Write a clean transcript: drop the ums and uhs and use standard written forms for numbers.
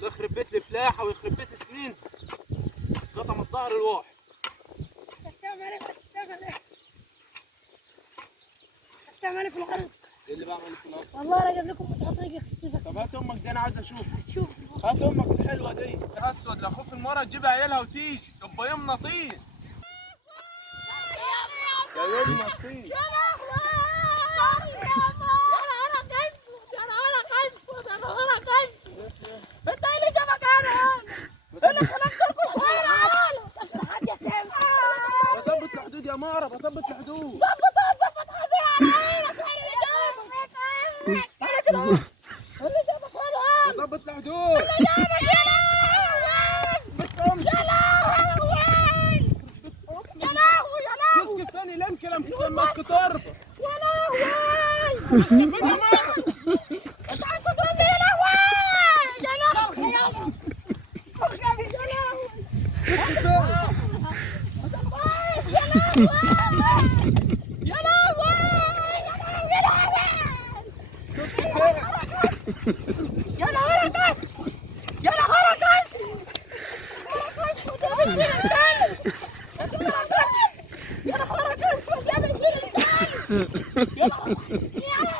ده يخرب بيت الفلاحه ويخرب بيت سنين قطم الظهر الواحد. بتعمل ايه بس بتعمل ايه؟ بتعمل ايه في الارض؟ ايه اللي بعمل في الارض؟ والله انا جايب لكم متعطية في طب هات امك دي انا عايز اشوف. هتشوف هات امك الحلوه دي اسود لا خوف المره تجيب عيالها وتيجي يبقى يومنا طين. يا يومنا طين. يا لهوي يا نهارك اسود يا نهارك اسود يا نهارك اسود. انت ايه اللي جابك هنا؟ ايه اللي خلاك تركض هنا؟ بظبط الحدود يا مارة بظبط الحدود. ظبط حظي على عينك. انا كده اهو. اللي جابك هنا؟ بظبط الحدود. اللي جابك يا لهوي يا لهوي يا لهوي يا لهوي تسكت ثاني لين كلام لما تضرب. يا لهوي. تسكت يا مارة. انت عايز تضربني يا لهوي يا لهوي يا لهوي يا لهوي. تسكت ثاني. يا لهوي يا لهوي يا لهوي. تسكت ثاني. يا نهارك اسود يا نهارك اسود يا نهارك اسود يا بنت الكلب. يا نهارك اسود يا بنت الكلب. يا نهارك